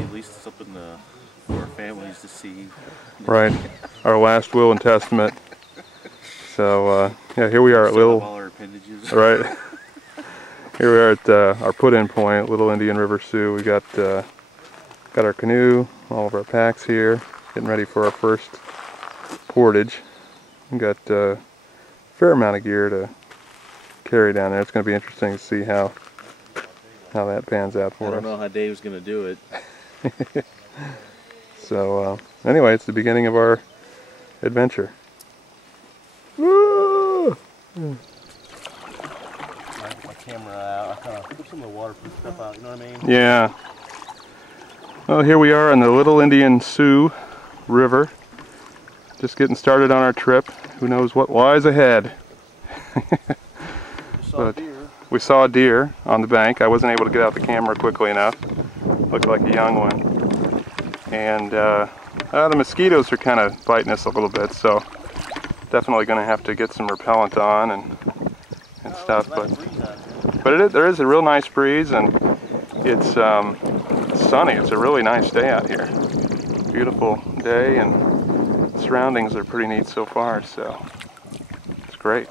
at least something for our families to see. Right, our last will and testament. So yeah, here we are at All our appendages. Right. Here we are at our put-in point, Little Indian River Sioux. We got our canoe, all of our packs here, getting ready for our first portage. We got a fair amount of gear to carry down there. It's going to be interesting to see how that pans out for us. I don't know how Dave's going to do it. So anyway, it's the beginning of our adventure. Woo! My camera out. I kind of put some of the waterproof stuff out, you know what I mean? Yeah. Well, here we are on the Little Indian Sioux River. Just getting started on our trip. Who knows what lies ahead. We saw a deer on the bank. I wasn't able to get out the camera quickly enough. Looked like a young one. And the mosquitoes are kind of biting us a little bit, so definitely going to have to get some repellent on and stuff. But there is a real nice breeze, and it's sunny. It's a really nice day out here. Beautiful day, and the surroundings are pretty neat so far, so it's great.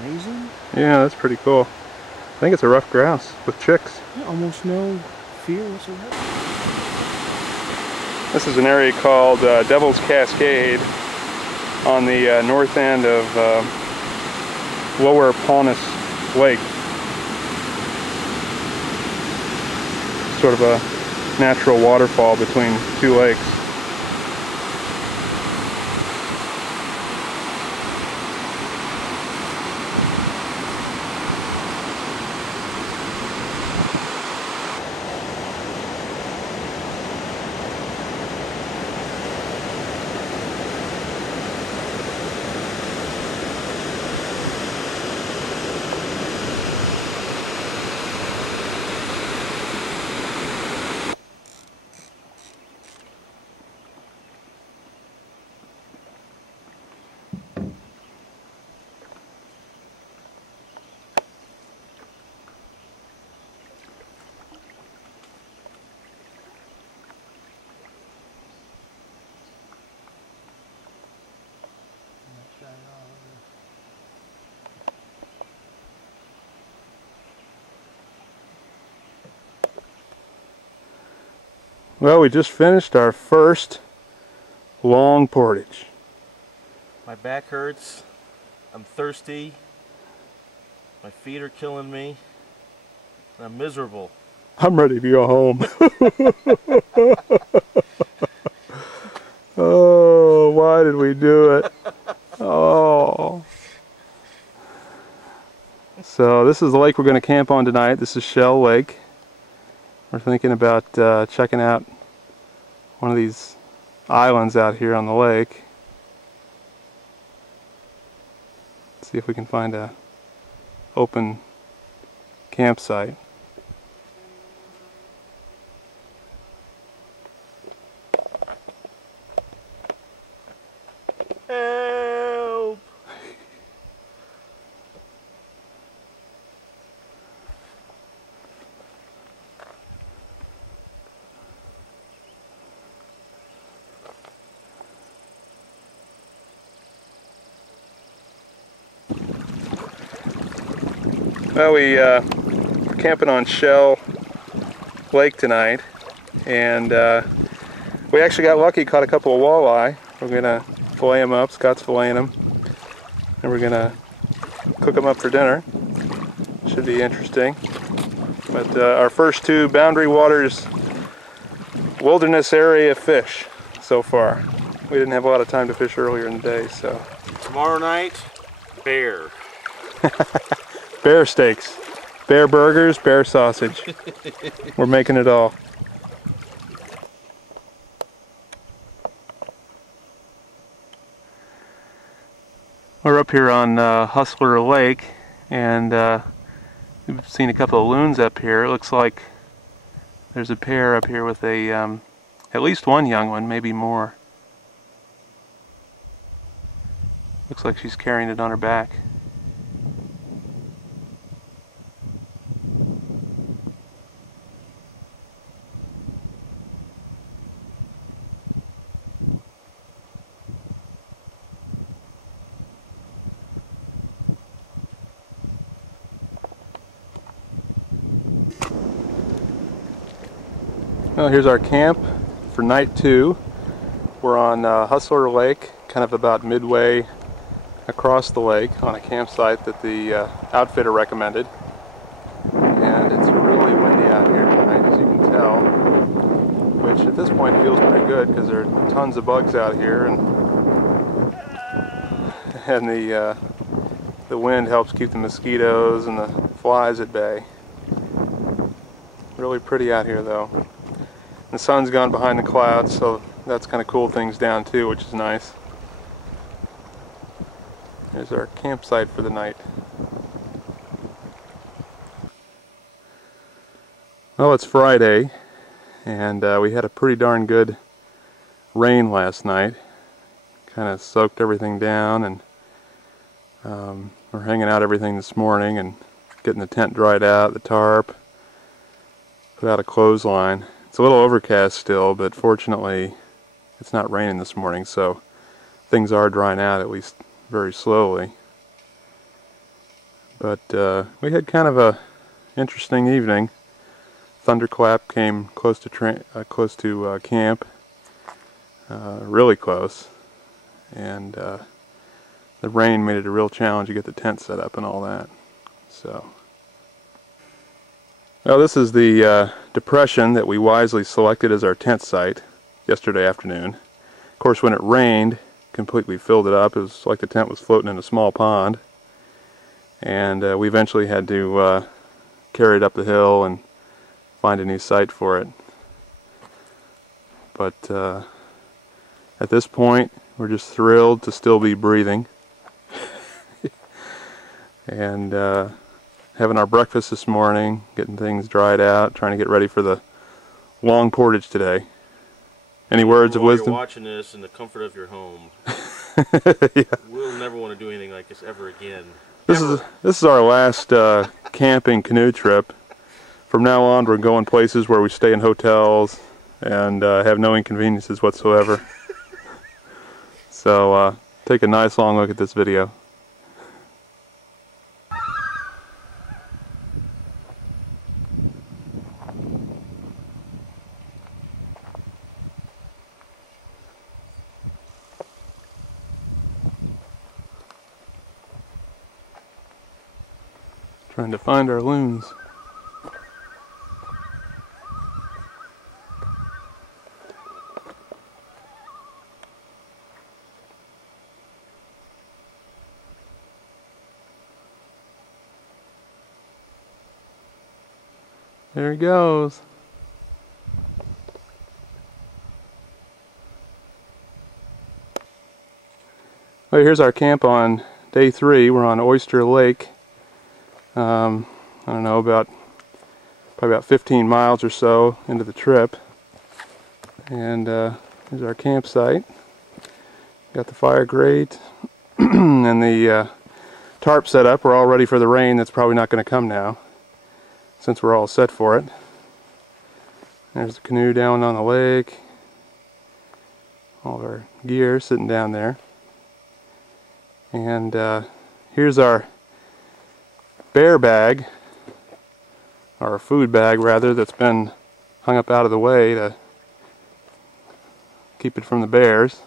Amazing. Yeah, that's pretty cool. I think it's a rough grouse with chicks. Yeah, almost no fear whatsoever. This is an area called Devil's Cascade on the north end of Lower Pawness Lake. Sort of a natural waterfall between two lakes. Well, we just finished our first long portage. My back hurts. I'm thirsty. My feet are killing me. And I'm miserable. I'm ready to go home. Oh, why did we do it? Oh. So this is the lake we're going to camp on tonight. This is Shell Lake. We're thinking about checking out one of these islands out here on the lake. Let's see if we can find a open campsite. Help! Well, we're camping on Shell Lake tonight, and we actually got lucky, caught a couple of walleye. We're gonna fillet them up. Scott's filleting them, and we're gonna cook them up for dinner. Should be interesting. But our first two Boundary Waters wilderness area fish so far. We didn't have a lot of time to fish earlier in the day, so. Tomorrow night, bear. Bear steaks, bear burgers, bear sausage. We're making it all. We're up here on Hustler Lake, and we've seen a couple of loons up here. It looks like there's a pair up here with a at least one young one, maybe more. Looks like she's carrying it on her back. Well, here's our camp for night 2. We're on Hustler Lake, kind of about midway across the lake on a campsite that the outfitter recommended. And it's really windy out here tonight, as you can tell, which at this point feels pretty good because there are tons of bugs out here, and the wind helps keep the mosquitoes and the flies at bay. Really pretty out here though. The sun's gone behind the clouds, so that's kind of cooled things down too, which is nice. There's our campsite for the night. Well, it's Friday, and we had a pretty darn good rain last night. Kind of soaked everything down, and we're hanging out everything this morning and getting the tent dried out, the tarp, put out a clothesline. It's a little overcast still, but fortunately it's not raining this morning, so things are drying out, at least very slowly. But we had kind of a interesting evening. Thunderclap came close to camp, really close, and the rain made it a real challenge to get the tent set up and all that. So. Well, this is the depression that we wisely selected as our tent site yesterday afternoon. Of course, when it rained, completely filled it up. It was like the tent was floating in a small pond. And we eventually had to carry it up the hill and find a new site for it. But at this point, we're just thrilled to still be breathing. And having our breakfast this morning, getting things dried out, trying to get ready for the long portage today. Any words of wisdom? You're watching this in the comfort of your home. Yeah. We'll never want to do anything like this ever again. This is our last camping canoe trip. From now on, we're going places where we stay in hotels and have no inconveniences whatsoever. So take a nice long look at this video. Trying to find our loons. There he goes. Well, here's our camp on day 3. We're on Oyster Lake. I don't know, probably about 15 miles or so into the trip. And here's our campsite. Got the fire grate and the tarp set up. We're all ready for the rain that's probably not going to come now, since we're all set for it. There's the canoe down on the lake. All of our gear sitting down there. And here's our bear bag, or food bag rather, that's been hung up out of the way to keep it from the bears.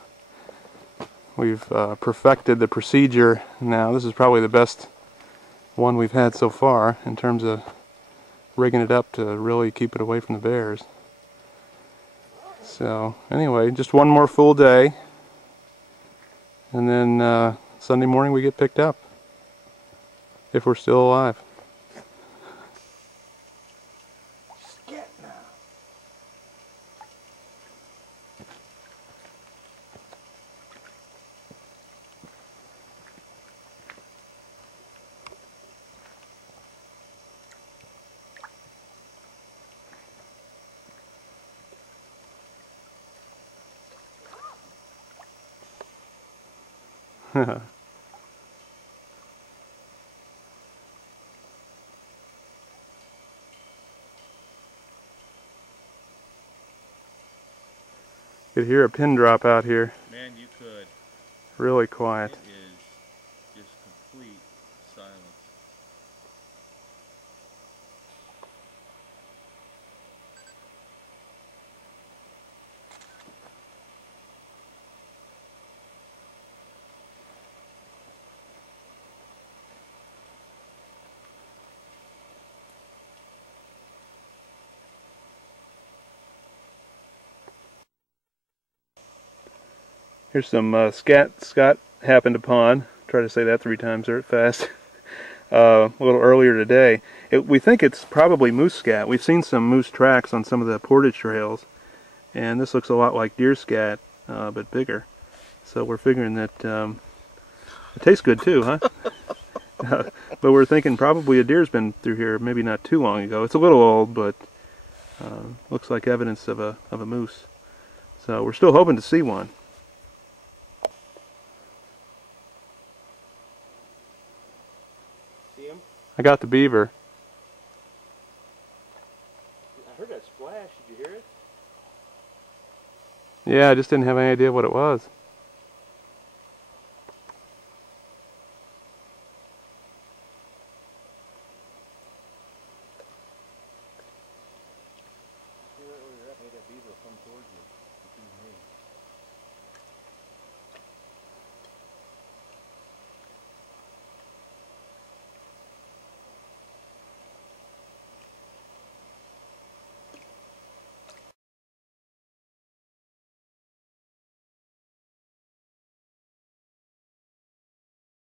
We've perfected the procedure now. This is probably the best one we've had so far in terms of rigging it up to really keep it away from the bears. So anyway, just one more full day, and then Sunday morning we get picked up, if we're still alive. Could hear a pin drop out here. Man, you could. Really quiet. It is just complete silence. Here's some scat Scott happened upon. Try to say that 3 times there fast. A little earlier today. We think it's probably moose scat. We've seen some moose tracks on some of the portage trails, and this looks a lot like deer scat, but bigger. So we're figuring that it tastes good too, huh? But we're thinking probably a deer's been through here maybe not too long ago. It's a little old, but looks like evidence of a moose. So we're still hoping to see one. I got the beaver. I heard that splash. Did you hear it? Yeah, I just didn't have any idea what it was.